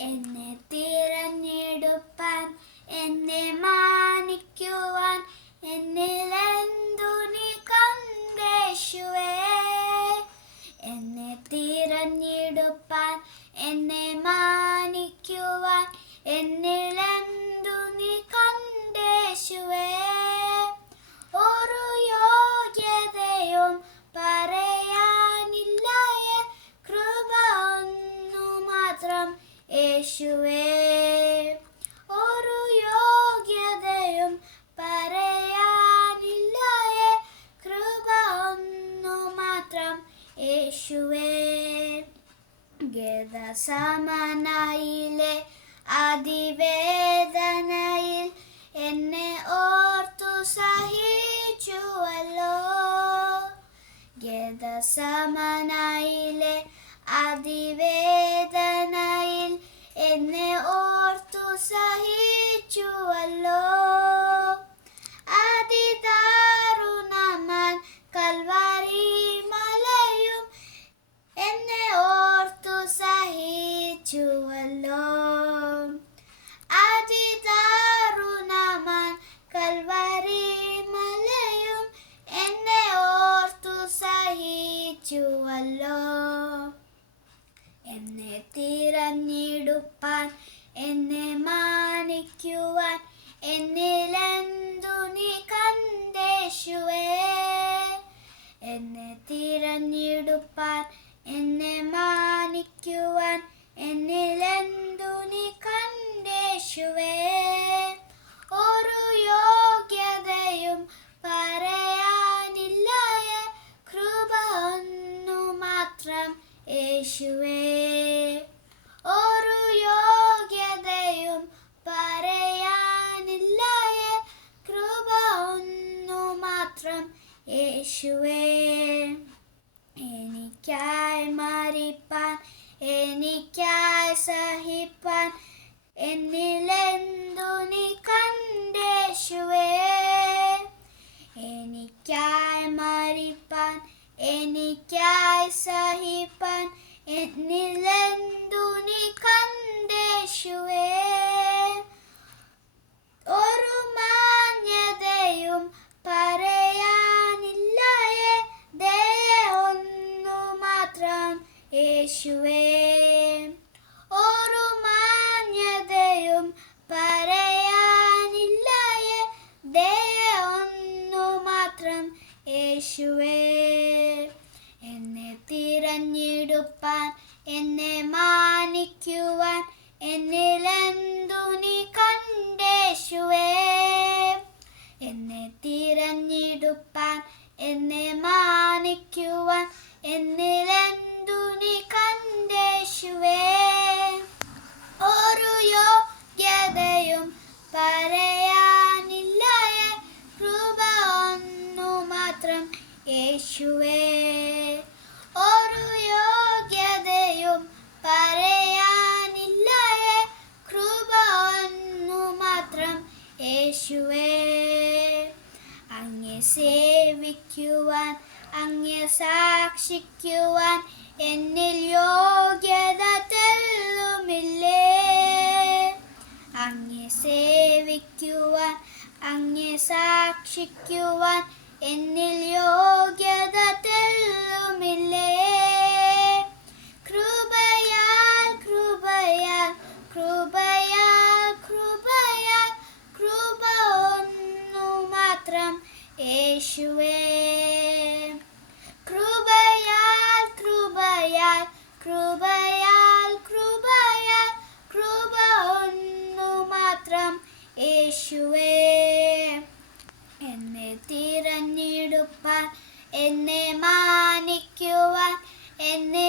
എന്നെ ഗതസമനായിലെ അതിവേദനയിൽ എന്നെ ഓർത്തു സഹിച്ചുവല്ലോ. ഗതസമനായിലെ അതിവേദനയിൽ സഹിച്ചുവല്ലോ എന്നെ തിരഞ്ഞെടുപ്പാൻ എന്നെ മാനിക്കുവാൻ എന്നിലെന്തു നീ കണ്ടേശുവേ? എന്നെ തിരഞ്ഞെടുപ്പാൻ എന്നെ മാനിക്കുവാൻ എന്നിലെന്തു മാത്രം യേശുവേ എനിക്കായി മരിപ്പാൻ എനിക്കായി സഹിപ്പാൻ എന്നിലെന്തു നീ കണ്ടേശുവേ എനിക്കായി മരിപ്പാൻ എനിക്കായി സഹിപ്പാൻ എന്നിലെന്തു യേശുവേ ഒരു മാന്യതയും പറയാനില്ലയേ ദയ ഒന്നു മാത്രം യേശുവേ. എന്നെ തിരഞ്ഞെടുപ്പാൻ എന്നെ മാനിക്കുവാൻ എന്നിലെന്തു നീ കണ്ടേശുവേ. എന്നെ തിരഞ്ഞെടുപ്പാൻ എന്നെ മാനിക്കുവാൻ എന്നിലെന്തു പറയാനില്ലയേ കൃപ ഒന്നു മാത്രം യേശുവേ. ഒരു യോഗ്യതയും പറയാനില്ലായ കൃപ ഒന്നു മാത്രം യേശുവേ. അങ്ങെ സേവിക്കുവാൻ അങ്ങെ സാക്ഷിക്കുവാൻ എന്നിൽ യോഗ്യത തെല്ലുമില്ലേ അങ്ങെ സേവിക്കുവാൻ അങ്ങെ സാക്ഷിക്കുവാൻ എന്നിൽ യോഗ്യത തെല്ലുമില്ലേ കൃപയാൽ കൃപയാൽ കൃപയാൽ കൃപയാൽ കൃപ ഒന്നു മാത്രം യേശുവേ. കൃപയാൽ കൃപയാൽ കൃപയാൽ Anne.